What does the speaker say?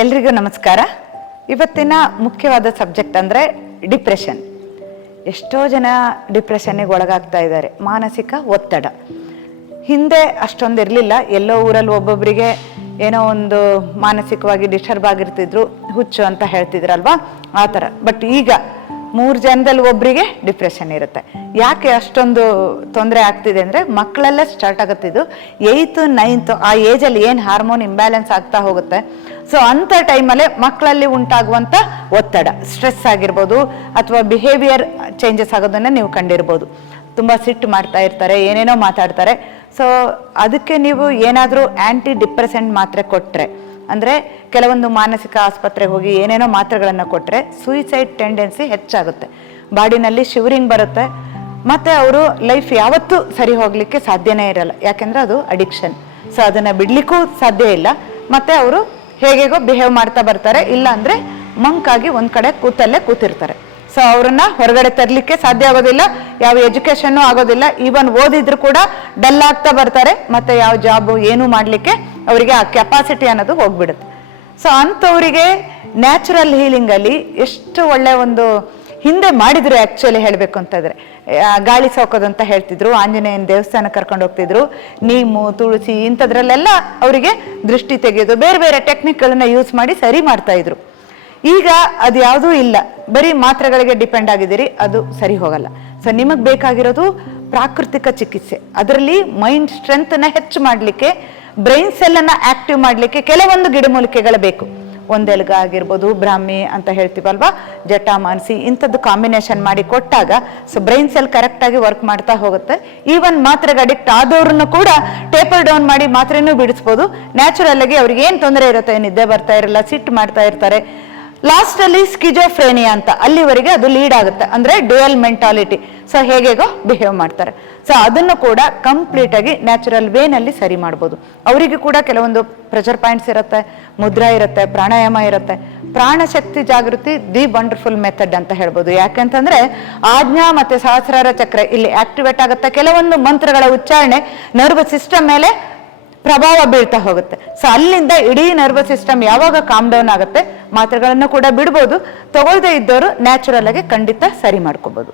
ಎಲ್ರಿಗೂ ನಮಸ್ಕಾರ. ಇವತ್ತಿನ ಮುಖ್ಯವಾದ ಸಬ್ಜೆಕ್ಟ್ ಅಂದರೆ ಡಿಪ್ರೆಷನ್. ಎಷ್ಟೋ ಜನ ಡಿಪ್ರೆಷನ್ನಿಗೆ ಒಳಗಾಗ್ತಾ ಇದ್ದಾರೆ. ಮಾನಸಿಕ ಒತ್ತಡ ಹಿಂದೆ ಅಷ್ಟೊಂದು ಇರಲಿಲ್ಲ. ಎಲ್ಲೋ ಊರಲ್ಲಿ ಒಬ್ಬೊಬ್ಬರಿಗೆ ಏನೋ ಒಂದು ಮಾನಸಿಕವಾಗಿ ಡಿಸ್ಟರ್ಬ್ ಆಗಿರ್ತಿದ್ರು, ಹುಚ್ಚು ಅಂತ ಹೇಳ್ತಿದ್ರಲ್ವಾ, ಆ ಥರ. ಬಟ್ ಈಗ 3 ಜನದಲ್ಲಿ ಒಬ್ಬರಿಗೆ ಡಿಪ್ರೆಷನ್ ಇರುತ್ತೆ. ಯಾಕೆ ಅಷ್ಟೊಂದು ತೊಂದರೆ ಆಗ್ತಿದೆ ಅಂದರೆ ಮಕ್ಕಳಲ್ಲೇ ಸ್ಟಾರ್ಟ್ ಆಗುತ್ತಿದ್ದು 8th 9th ಆ ಏಜಲ್ಲಿ ಏನು ಹಾರ್ಮೋನ್ ಇಂಬ್ಯಾಲೆನ್ಸ್ ಆಗ್ತಾ ಹೋಗುತ್ತೆ. ಸೊ ಅಂಥ ಟೈಮಲ್ಲೇ ಮಕ್ಕಳಲ್ಲಿ ಉಂಟಾಗುವಂಥ ಒತ್ತಡ, ಸ್ಟ್ರೆಸ್ ಆಗಿರ್ಬೋದು ಅಥವಾ ಬಿಹೇವಿಯರ್ ಚೇಂಜಸ್ ಆಗೋದನ್ನು ನೀವು ಕಂಡಿರ್ಬೋದು. ತುಂಬ ಸಿಟ್ಟು ಮಾಡ್ತಾ ಇರ್ತಾರೆ, ಏನೇನೋ ಮಾತಾಡ್ತಾರೆ. ಸೊ ಅದಕ್ಕೆ ನೀವು ಏನಾದರೂ ಆ್ಯಂಟಿ ಡಿಪ್ರೆಸೆಂಟ್ ಮಾತ್ರೆ ಕೊಟ್ಟರೆ, ಅಂದರೆ ಕೆಲವೊಂದು ಮಾನಸಿಕ ಆಸ್ಪತ್ರೆಗೆ ಹೋಗಿ ಏನೇನೋ ಮಾತ್ರೆಗಳನ್ನು ಕೊಟ್ಟರೆ ಸೂಯಿಸೈಡ್ ಟೆಂಡೆನ್ಸಿ ಹೆಚ್ಚಾಗುತ್ತೆ, ಬಾಡಿನಲ್ಲಿ ಶಿವರಿಂಗ್ ಬರುತ್ತೆ, ಮತ್ತು ಅವರು ಲೈಫ್ ಯಾವತ್ತೂ ಸರಿ ಹೋಗಲಿಕ್ಕೆ ಸಾಧ್ಯನೇ ಇರಲ್ಲ. ಯಾಕೆಂದರೆ ಅದು ಅಡಿಕ್ಷನ್. ಸೊ ಅದನ್ನು ಬಿಡಲಿಕ್ಕೂ ಸಾಧ್ಯ ಇಲ್ಲ. ಮತ್ತು ಅವರು ಹೇಗೇಗೋ ಬಿಹೇವ್ ಮಾಡ್ತಾ ಬರ್ತಾರೆ, ಇಲ್ಲ ಅಂದರೆ ಮಂಕಾಗಿ ಒಂದು ಕಡೆ ಕೂತಿರ್ತಾರೆ. ಸೊ ಅವ್ರನ್ನ ಹೊರಗಡೆ ತರಲಿಕ್ಕೆ ಸಾಧ್ಯ ಆಗೋದಿಲ್ಲ, ಯಾವ ಎಜುಕೇಷನ್ನು ಆಗೋದಿಲ್ಲ. ಈವನ್ ಓದಿದ್ರು ಕೂಡ ಡಲ್ ಆಗ್ತಾ ಬರ್ತಾರೆ, ಮತ್ತು ಯಾವ ಜಾಬು ಏನೂ ಮಾಡಲಿಕ್ಕೆ ಅವರಿಗೆ ಆ ಕೆಪಾಸಿಟಿ ಅನ್ನೋದು ಹೋಗ್ಬಿಡುತ್ತೆ. ಸೊ ಅಂಥವರಿಗೆ ನ್ಯಾಚುರಲ್ ಹೀಲಿಂಗಲ್ಲಿ ಎಷ್ಟು ಒಳ್ಳೆ ಒಂದು ಹಿಂದೆ ಮಾಡಿದ್ರು. ಆ್ಯಕ್ಚುಲಿ ಹೇಳಬೇಕು ಅಂತಂದರೆ ಗಾಳಿ ಸೋಕೋದು ಅಂತ ಹೇಳ್ತಿದ್ರು, ಆಂಜನೇಯನ ದೇವಸ್ಥಾನ ಕರ್ಕೊಂಡು ಹೋಗ್ತಿದ್ರು, ನೀಮು ತುಳಸಿ ಇಂಥದ್ರಲ್ಲೆಲ್ಲ ಅವರಿಗೆ ದೃಷ್ಟಿ ತೆಗೆಯೋದು, ಬೇರೆ ಬೇರೆ ಟೆಕ್ನಿಕ್ಗಳನ್ನ ಯೂಸ್ ಮಾಡಿ ಸರಿ ಮಾಡ್ತಾ ಇದ್ರು. ಈಗ ಅದು ಯಾವುದೂ ಇಲ್ಲ, ಬರೀ ಮಾತ್ರೆಗಳಿಗೆ ಡಿಪೆಂಡ್ ಆಗಿದ್ದೀರಿ, ಅದು ಸರಿ ಹೋಗಲ್ಲ. ಸೊ ನಿಮಗೆ ಬೇಕಾಗಿರೋದು ಪ್ರಾಕೃತಿಕ ಚಿಕಿತ್ಸೆ. ಅದರಲ್ಲಿ ಮೈಂಡ್ ಸ್ಟ್ರೆಂತನ್ನ ಹೆಚ್ಚು ಮಾಡಲಿಕ್ಕೆ, ಬ್ರೈನ್ ಸೆಲ್ಲನ್ನು ಆಕ್ಟಿವ್ ಮಾಡಲಿಕ್ಕೆ ಕೆಲವೊಂದು ಗಿಡಮೂಲಿಕೆಗಳು ಬೇಕು. ಒಂದೆಲ್ಗ ಆಗಿರ್ಬೋದು, ಬ್ರಾಹ್ಮಿ ಅಂತ ಹೇಳ್ತೀವಲ್ವಾ, ಜಟಾಮಾನಸಿ, ಇಂಥದ್ದು ಕಾಂಬಿನೇಷನ್ ಮಾಡಿ ಕೊಟ್ಟಾಗ ಸೊ ಬ್ರೈನ್ ಸೆಲ್ ಕರೆಕ್ಟಾಗಿ ವರ್ಕ್ ಮಾಡ್ತಾ ಹೋಗುತ್ತೆ. ಈವನ್ ಮಾತ್ರೆಗೆ ಅಡಿಕ್ಟ್ ಆದವ್ರನ್ನು ಕೂಡ ಟೇಪರ್ ಡೌನ್ ಮಾಡಿ ಮಾತ್ರೆನೂ ಬಿಡಿಸ್ಬೋದು. ನ್ಯಾಚುರಲ್ ಆಗಿ ಅವ್ರಿಗೆ ಏನು ತೊಂದರೆ ಇರುತ್ತೆ, ನಿದ್ದೆ ಬರ್ತಾ ಇರಲ್ಲ, ಸಿಟ್ಟು ಮಾಡ್ತಾ ಇರ್ತಾರೆ. ಲಾಸ್ಟಲ್ಲಿ ಸ್ಕಿಜೋಫ್ರೇನಿಯಾ ಅಂತ, ಅಲ್ಲಿವರೆಗೆ ಅದು ಲೀಡ್ ಆಗುತ್ತೆ, ಅಂದರೆ ಡ್ಯುಯಲ್ ಮೆಂಟಾಲಿಟಿ. ಸೊ ಹೇಗೇಗೋ ಬಿಹೇವ್ ಮಾಡ್ತಾರೆ. ಸೊ ಅದನ್ನು ಕೂಡ ಕಂಪ್ಲೀಟಾಗಿ ನ್ಯಾಚುರಲ್ ವೇನಲ್ಲಿ ಸರಿ ಮಾಡ್ಬೋದು. ಅವರಿಗೆ ಕೂಡ ಕೆಲವೊಂದು ಪ್ರೆಷರ್ ಪಾಯಿಂಟ್ಸ್ ಇರುತ್ತೆ, ಮುದ್ರಾ ಇರುತ್ತೆ, ಪ್ರಾಣಾಯಾಮ ಇರುತ್ತೆ. ಪ್ರಾಣಶಕ್ತಿ ಜಾಗೃತಿ ದಿ ವಂಡರ್ಫುಲ್ ಮೆಥಡ್ ಅಂತ ಹೇಳ್ಬೋದು. ಯಾಕೆಂತಂದ್ರೆ ಆಜ್ಞಾ ಮತ್ತು ಸಹಸ್ರಾರ ಚಕ್ರ ಇಲ್ಲಿ ಆಕ್ಟಿವೇಟ್ ಆಗುತ್ತೆ. ಕೆಲವೊಂದು ಮಂತ್ರಗಳ ಉಚ್ಚಾರಣೆ ನರ್ವಸ್ ಸಿಸ್ಟಮ್ ಮೇಲೆ ಪ್ರಭಾವ ಬೀಳ್ತಾ ಹೋಗುತ್ತೆ. ಸೊ ಅಲ್ಲಿಂದ ಇಡೀ ನರ್ವಸ್ ಸಿಸ್ಟಮ್ ಯಾವಾಗ ಕಾಮ್ ಡೌನ್ ಆಗುತ್ತೆ, ಮಾತ್ರೆಗಳನ್ನು ಕೂಡ ಬಿಡ್ಬೋದು. ತಗೊಳ್ದೇ ಇದ್ದವರು ನ್ಯಾಚುರಲ್ ಆಗಿ ಖಂಡಿತ ಸರಿ ಮಾಡ್ಕೋಬಹುದು.